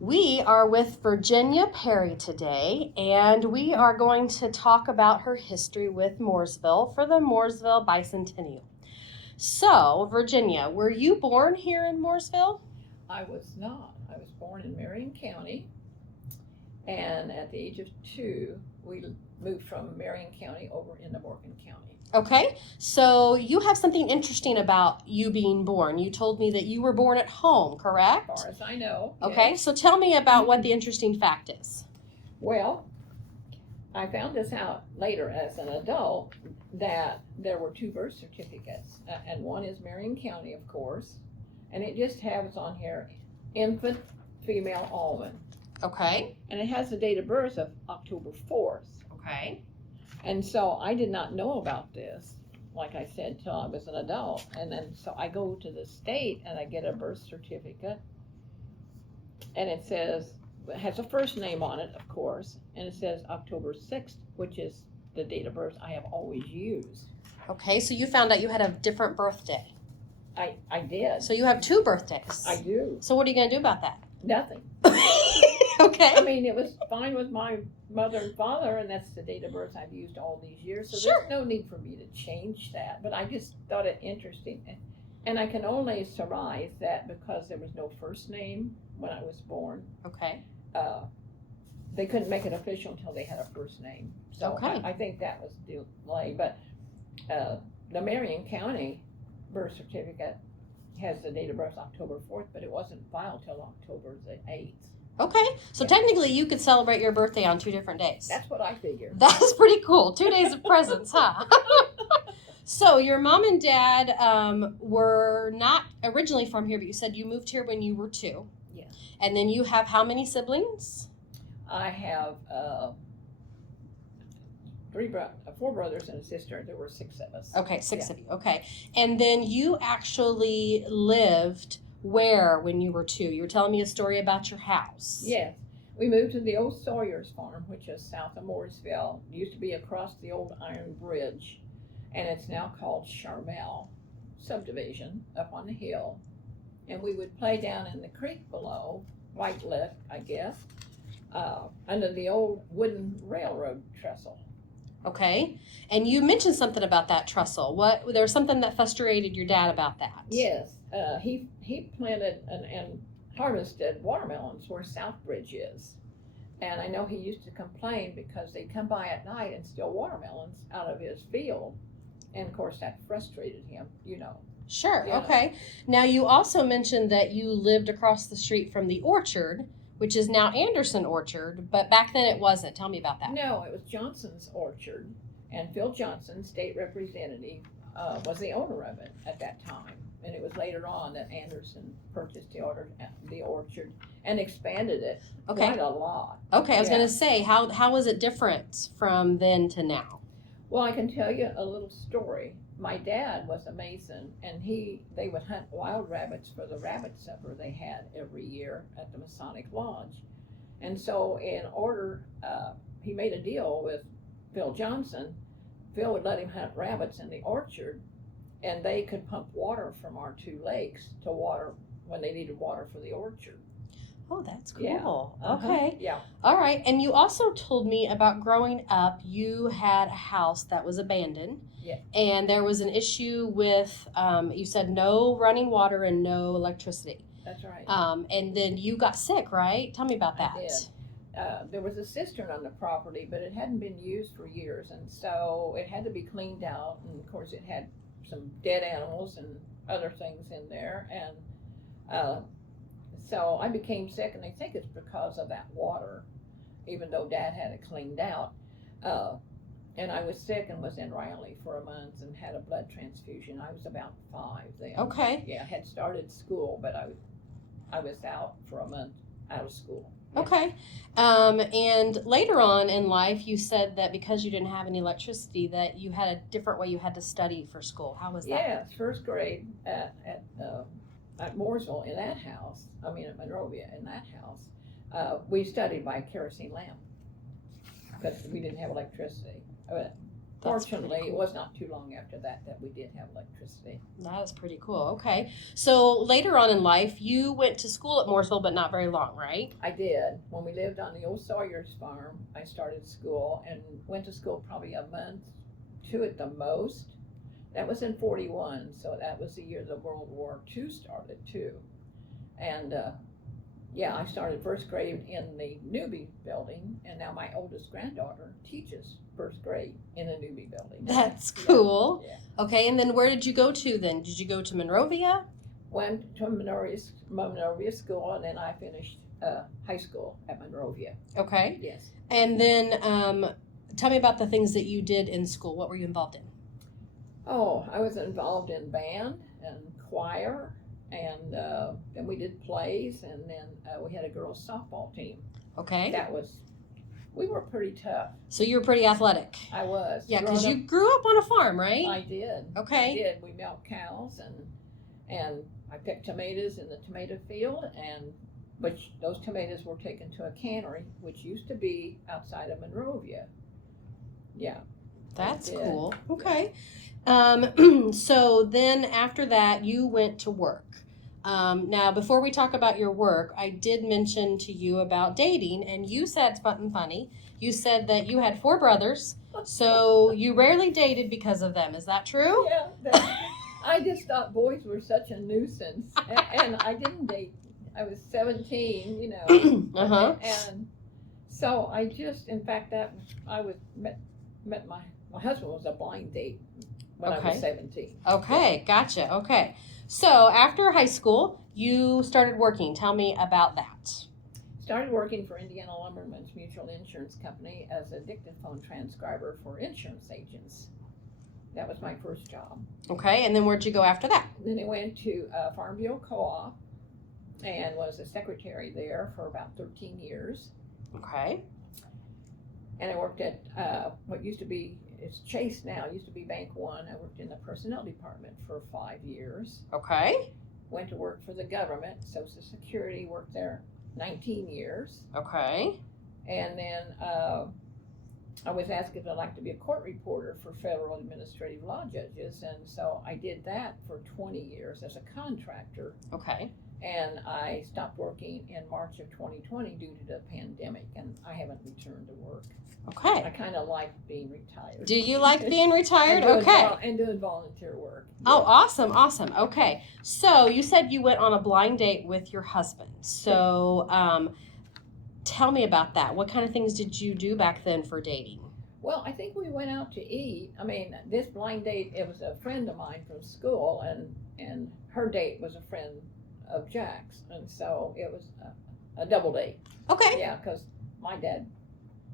We are with Virginia Perry today, and we are going to talk about her history with Mooresville for the Mooresville Bicentennial. So, Virginia, were you born here in Mooresville? I was not. I was born in Marion County, and at the age of 2, we moved from Marion County over into Morgan County. Okay, so you have something interesting about you being born. You told me that you were born at home, correct? As far as I know. Okay, yes. so tell me about what the interesting fact is. Well, I found this out later as an adult that there were 2 birth certificates, and one is Marion County, of course, and it just has on here infant female almond, Okay, and it has the date of birth of October 4th. okay. And so I did not know about this, like I said, till I was an adult. And then so I go to the state and I get a birth certificate, and it says, it has a first name on it, of course, and it says October 6th, which is the date of birth I have always used. Okay, so you found out you had a different birthday. I did. So you have 2 birthdays. I do. So what are you going to do about that? Nothing. Okay. I mean, it was fine with my mother and father, and that's the date of birth I've used all these years. So Sure. there's no need for me to change that. But I just thought it interesting. And I can only surmise that because there was no first name when I was born, Okay. they couldn't make it official until they had a first name. So Okay. I think that was delayed. But the Marion County birth certificate has the date of birth October 4th, but it wasn't filed till October the 8th. Okay. So Yeah. technically you could celebrate your birthday on 2 different days. That's what I figured. That's pretty cool. 2 days of presents, huh? So your mom and dad were not originally from here, but you said you moved here when you were 2. Yeah. And then you have how many siblings? I have 4 brothers and a sister. There were 6 of us. Okay, 6 Yeah. of you. Okay. And then you actually lived where when you were 2? You were telling me a story about your house. Yes. We moved to the old Sawyer's farm, which is south of Mooresville. It used to be across the old iron bridge, and it's now called Charmel subdivision up on the hill. And we would play down in the creek below, White Lick, I guess, under the old wooden railroad trestle. Okay. And you mentioned something about that trestle. There was something that frustrated your dad about that. Yes, he planted and harvested watermelons where Southbridge is. And I know he used to complain because they'd come by at night and steal watermelons out of his field. And of course that frustrated him, Sure. Yeah. Okay. Now you also mentioned that you lived across the street from the orchard, which is now Anderson Orchard, but back then it wasn't. Tell me about that. No, it was Johnson's Orchard, and Phil Johnson, state representative, was the owner of it at that time. And it was later on that Anderson purchased the orchard and expanded it Okay. quite a lot. Okay. I was Yeah. going to say, how was it different from then to now? Well, I can tell you a little story. My dad was a Mason, and they would hunt wild rabbits for the rabbit supper they had every year at the Masonic Lodge. And so in order, he made a deal with Phil Johnson. Phil would let him hunt rabbits in the orchard, and they could pump water from our 2 lakes to water when they needed water for the orchard. Oh, that's cool. Yeah. Okay. Yeah. All right. And you also told me about growing up, you had a house that was abandoned. Yeah. And there was an issue with, you said no running water and no electricity. That's right. And then you got sick, right? Tell me about that. I did. There was a cistern on the property, but it hadn't been used for years, and so it had to be cleaned out. And of course, it had some dead animals and other things in there, and so I became sick, and I think it's because of that water, even though Dad had it cleaned out. And I was sick and was in Riley for a month and had a blood transfusion. I was about 5 then. Okay. Yeah, I had started school, but I was out for a month out of school. Yeah. Okay. And later on in life, you said that because you didn't have any electricity, that you had a different way you had to study for school. How was that? Yes, first grade at Mooresville in that house, at Monrovia in that house, we studied by kerosene lamp because we didn't have electricity. That's pretty Fortunately, it cool. was not too long after that we did have electricity. That is pretty cool. Okay. So later on in life, you went to school at Mooresville, but not very long, right? I did. When we lived on the old Sawyer's farm, I started school and went to school probably a month, two at the most. That was in 41, so that was the year the World War II started too. And yeah, I started first grade in the Newbie building, and now my oldest granddaughter teaches first grade in the Newbie building. That's cool. Yeah. Okay, and then where did you go to then? Did you go to Monrovia? Went to Monrovia School, and then I finished high school at Monrovia. Okay. Yes. And then tell me about the things that you did in school. What were you involved in? Oh, I was involved in band and choir, and then we did plays, and then we had a girls' softball team. Okay. We were pretty tough. So you were pretty athletic. I was. Yeah, because you grew up on a farm, right? I did. Okay. I did. We milked cows, and I picked tomatoes in the tomato field, and which those tomatoes were taken to a cannery, which used to be outside of Monrovia. Yeah. That's Yeah. cool. Okay. So then after that, you went to work. Now, before we talk about your work, I did mention to you about dating, and you said something funny. You said that you had 4 brothers, so you rarely dated because of them. Is that true? Yeah. I just thought boys were such a nuisance, and I didn't date. I was 17, you know. Uh-huh. And so I just, in fact, met my husband was a blind date when I was 17. Okay, gotcha. Okay. So after high school, you started working. Tell me about that. Started working for Indiana Lumbermen's Mutual Insurance Company as a dictaphone transcriber for insurance agents. That was my first job. Okay, and then where'd you go after that? Then I went to Farmville Co-op and was a secretary there for about 13 years. Okay. And I worked at what used to be, it's Chase now, used to be Bank One. I worked in the personnel department for 5 years. Okay. Went to work for the government, Social Security, worked there 19 years. Okay. And then I was asked if I'd like to be a court reporter for federal administrative law judges. And so I did that for 20 years as a contractor. Okay. And I stopped working in March of 2020 due to the pandemic, and I haven't returned to work. I Okay. kind of like being retired. Do you like being retired? And doing Okay. and doing volunteer work. Oh, awesome, awesome. Okay. So you said you went on a blind date with your husband. So tell me about that. What kind of things did you do back then for dating? Well, I think we went out to eat. I mean, this blind date, it was a friend of mine from school, and her date was a friend of Jack's, and so it was a double date. Okay. Yeah, because my dad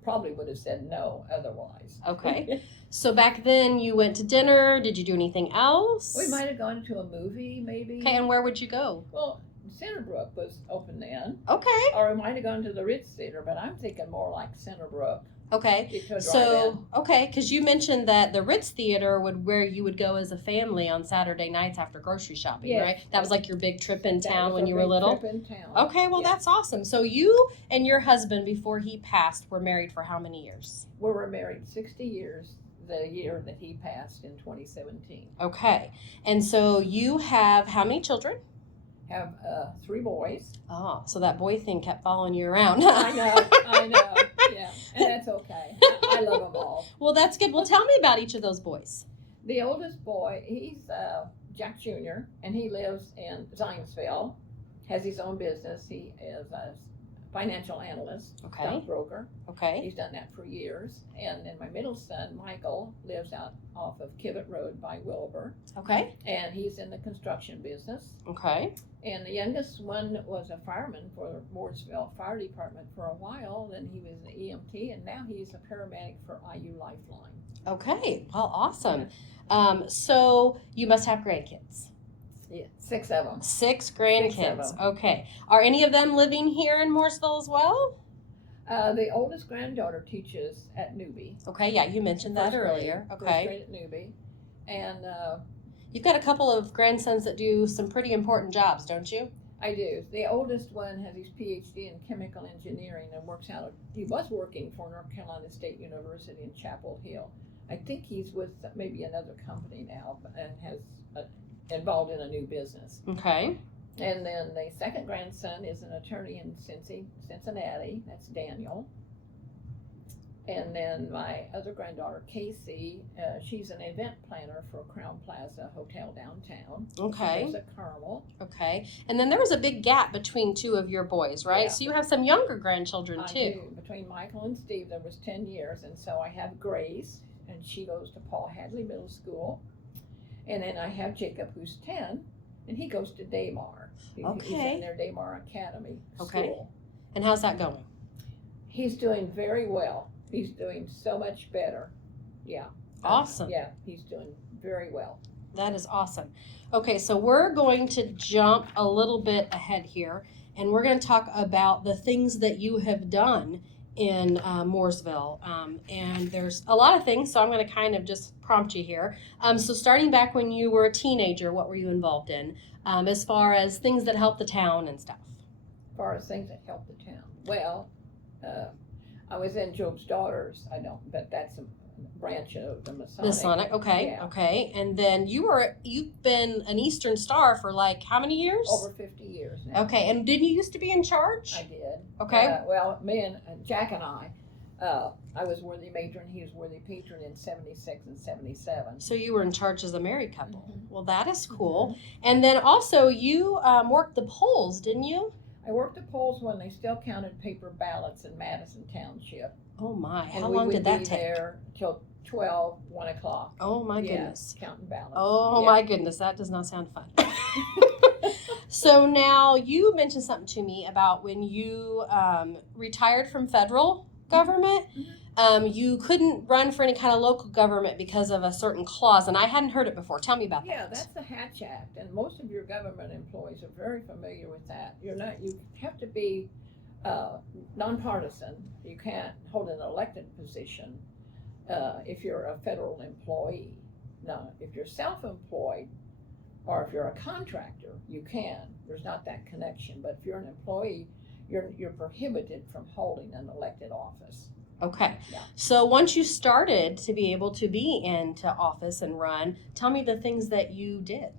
probably would have said no otherwise. Okay. So back then you went to dinner. Did you do anything else? We might have gone to a movie, maybe. Okay, and where would you go? Well, Centerbrook was open then, Okay. or we might have gone to the Ritz Theater, but I'm thinking more like Centerbrook. Okay. So, okay, because you mentioned that the Ritz Theater where you would go as a family on Saturday nights after grocery shopping, Yes. right? That was like your big trip in That town was when a you were big little? trip in town. Okay, well, Yeah. that's awesome. So you and your husband, before he passed, were married for how many years? We were married 60 years the year that he passed in 2017. Okay. And so you have how many children? Have 3 boys. Oh, so that boy thing kept following you around. I know, yeah, and that's okay. I love them all. Well, that's good. Well, tell me about each of those boys. The oldest boy, he's Jack Jr., and he lives in Zionsville, has his own business. He is a financial analyst, Okay. stockbroker. Okay. He's done that for years. And then my middle son, Michael, lives out off of Kivett Road by Wilbur, Okay. and he's in the construction business. Okay. And the youngest one was a fireman for the Mooresville Fire Department for a while. Then he was an EMT, and now he's a paramedic for IU Lifeline. Okay. Well, awesome. So you must have grandkids. Yeah, 6 of them. 6 grandkids. 6 of them. Okay. Are any of them living here in Mooresville as well? The oldest granddaughter teaches at Newbie. Okay. Yeah, you mentioned that First grade. earlier. First Okay. grade at Newbie. And You've got a couple of grandsons that do some pretty important jobs, don't you? I do. The oldest one has his PhD in chemical engineering and he was working for North Carolina State University in Chapel Hill I think he's with maybe another company now and has involved in a new business. Okay. And then the second grandson is an attorney in Cincinnati. That's Daniel. And then my other granddaughter, Casey, she's an event planner for Crown Plaza Hotel downtown. Okay. She's a Carmel. Okay. And then there was a big gap between two of your boys, right? Yeah. So you have some younger grandchildren, too. I do. Between Michael and Steve, there was 10 years. And so I have Grace, and she goes to Paul Hadley Middle School. And then I have Jacob, who's 10, and he goes to Daymar. Okay. He's in their Daymar Academy school. And how's that going? He's doing very well. He's doing so much better. Yeah. Awesome. Yeah, he's doing very well. That is awesome. Okay, so we're going to jump a little bit ahead here, and we're going to talk about the things that you have done in Mooresville. And there's a lot of things, so I'm going to kind of just prompt you here. So starting back when you were a teenager, what were you involved in as far as things that helped the town and stuff? As far as things that help the town. Well, I was in Job's Daughters. But that's a branch of the Masonic. Masonic, okay, Yeah. okay. And then you've been an Eastern Star for like how many years? Over 50 years now. Okay, and didn't you used to be in charge? I did. Okay. Well, me and Jack and I was worthy matron, he was worthy patron in 76 and 77. So you were in charge as a married couple. Mhm. Well, that is cool. And then also you worked the polls, didn't you? I worked the polls when they still counted paper ballots in Madison Township. Oh my, And how we long would did that be take? there till 12, 1 o'clock. Oh my Yeah, goodness. counting ballots. Oh Yeah. my goodness, that does not sound fun. So now you mentioned something to me about when you retired from federal government. You couldn't run for any kind of local government because of a certain clause, and I hadn't heard it before. Tell me about Yeah, that. that's the Hatch Act, and most of your government employees are very familiar with that. You have to be nonpartisan. You can't hold an elected position if you're a federal employee. Now, if you're self-employed or if you're a contractor, you can. There's not that connection. But if you're an employee, you're prohibited from holding an elected office. Okay. Yeah. So once you started to be able to be into office and run, tell me the things that you did.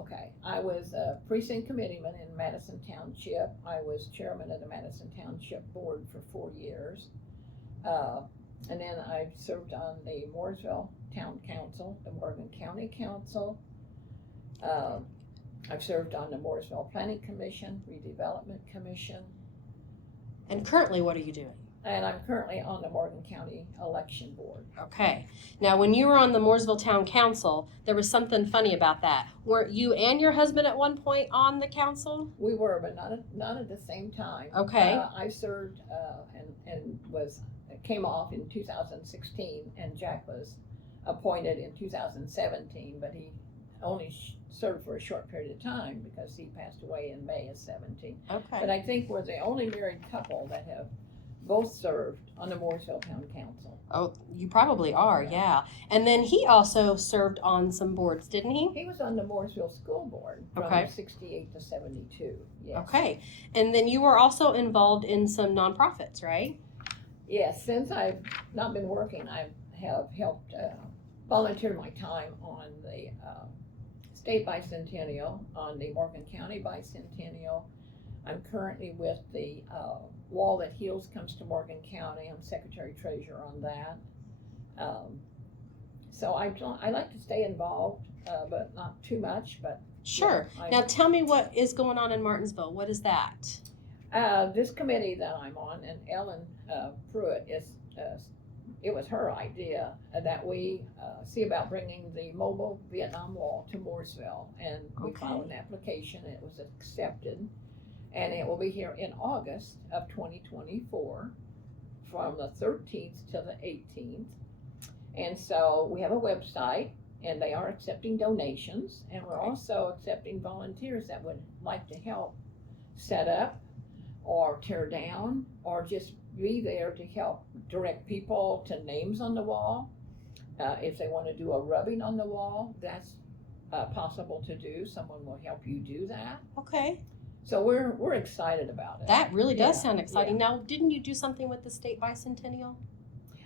Okay, I was a precinct committeeman in Madison Township. I was chairman of the Madison Township Board for 4 years. And then I served on the Mooresville Town Council, the Morgan County Council. I've served on the Mooresville Planning Commission, Redevelopment Commission, And currently, what are you doing? and I'm currently on the Morgan County Election Board. Okay. Now, when you were on the Mooresville Town Council, there was something funny about that. Weren't you and your husband at one point on the council? We were, but not at the same time. Okay. I served and came off in 2016, and Jack was appointed in 2017, but he only served for a short period of time because he passed away in May of 17. Okay. But I think we're the only married couple that have both served on the Mooresville Town Council. Oh, you probably are, yeah. And then he also served on some boards, didn't he? He was on the Mooresville School Board from Okay. 68 to 72. Yes. Okay. And then you were also involved in some nonprofits, right? Yes, since I've not been working, I have helped volunteer my time on the State Bicentennial, on the Morgan County Bicentennial. I'm currently with the Wall That Heals comes to Morgan County. I'm Secretary Treasurer on that. So I like to stay involved, but not too much. But Sure. yeah, Now tell me what is going on in Martinsville. What is that? this committee that I'm on, and Ellen Pruitt it was her idea that we see about bringing the mobile Vietnam Wall to Mooresville, and we Okay. filed an application. It was accepted, and it will be here in August of 2024, from the 13th to the 18th. And so we have a website, and they are accepting donations, and we're Okay. also accepting volunteers that would like to help set up or tear down or just be there to help direct people to names on the wall. If they want to do a rubbing on the wall, that's possible to do. Someone will help you do that. Okay. So we're excited about it. That really does Yeah, sound exciting. Now, didn't you do something with the State Bicentennial?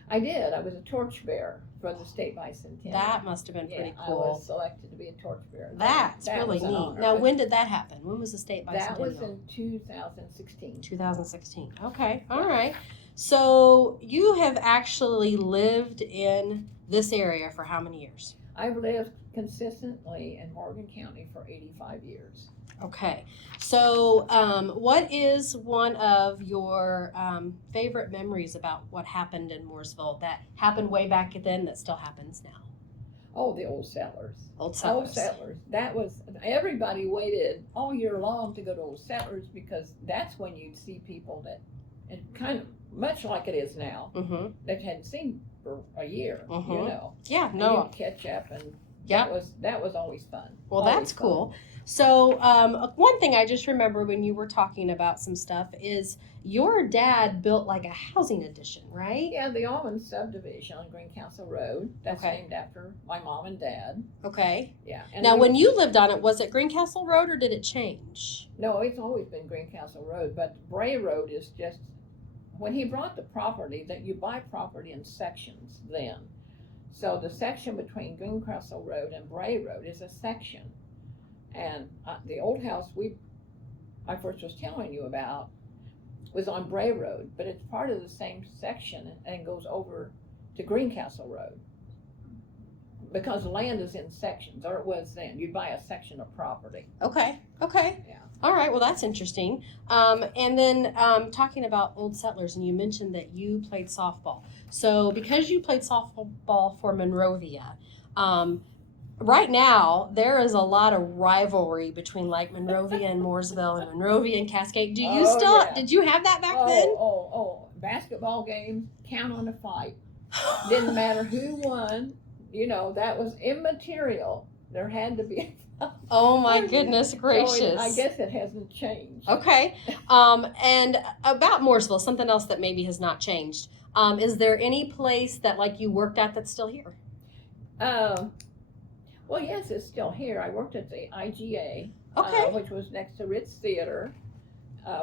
I did. I was a torchbearer for the state bicentennial. That must have been pretty I cool. was selected to be a torchbearer. That's That really was an neat. honor. Now, when did that happen? When was the state bicentennial? That was in 2016. 2016. Okay, Yeah. all right. So you have actually lived in this area for how many years? I've lived consistently in Morgan County for 85 years. Okay, so what is one of your favorite memories about what happened in Mooresville that happened way back then that still happens now? Oh, the old settlers. Old Settlers. Old Settlers. That was, everybody waited all year long to go to Old Settlers because that's when you'd see people that, and kind of much like it is now, Mm-hmm. that hadn't seen for a year, Mhm. you know. Yeah, And no. you'd catch up, and Yep. that was always fun. Well, Always that's fun. cool. So, one thing I just remember when you were talking about some stuff is your dad built like a housing addition, right? Yeah, the Almond subdivision on Greencastle Road. That's Okay. named after my mom and dad. Okay. Yeah. And Now, we- when you lived on it, was it Greencastle Road or did it change? No, it's always been Greencastle Road, but Bray Road is just, when he brought the property, that you buy property in sections then. So the section between Greencastle Road and Bray Road is a section. And the old house I first was telling you about was on Bray Road, but it's part of the same section and goes over to Greencastle Road. Because the land is in sections, or it was then. You buy a section of property. Okay. Okay. Yeah. All right. Well, that's interesting. And then talking about Old Settlers, and you mentioned that you played softball. So because you played softball for Monrovia, right now there is a lot of rivalry between like Monrovia and Mooresville and Monrovia and Cascade. Do you Oh, still? yeah. Did you have that back then? Oh, basketball games, count on a fight. Didn't matter who won, you know, that was immaterial. There had to be. Oh my goodness gracious! So I guess it hasn't changed. Okay. And about Mooresville, something else that maybe has not changed. Is there any place that like you worked at that's still here? Well, yes, it's still here. I worked at the IGA, Okay. which was next to Ritz Theater.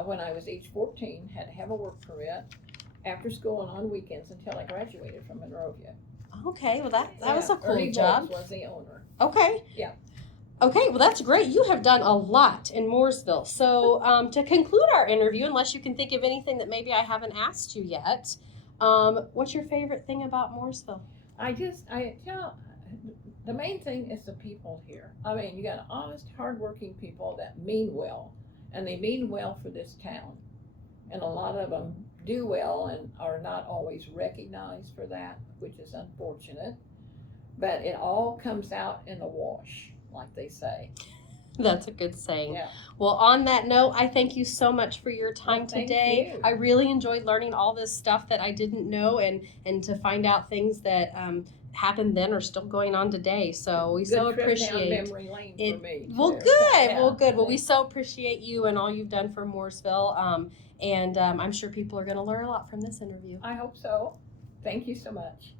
When I was age 14, had to have a work permit after school and on weekends until I graduated from Monrovia. Okay. Well, that was a cool Ernie job. Bowles was the owner. Okay. Yeah. Okay, well, that's great. You have done a lot in Mooresville. So, to conclude our interview, unless you can think of anything that maybe I haven't asked you yet, what's your favorite thing about Mooresville? The main thing is the people here. I mean, you got honest, hardworking people that mean well, and they mean well for this town. And a lot of them do well and are not always recognized for that, which is unfortunate. But it all comes out in the wash, like they say. That's a good saying. Yeah. Well, on that note, I thank you so much for your time Well, thank today. you. I really enjoyed learning all this stuff that I didn't know and to find out things that happened then are still going on today. So we so Good trip appreciate down memory lane it. for me. Well, too. good. Yeah. Well, good. Well, we so appreciate you and all you've done for Mooresville. And I'm sure people are going to learn a lot from this interview. I hope so. Thank you so much.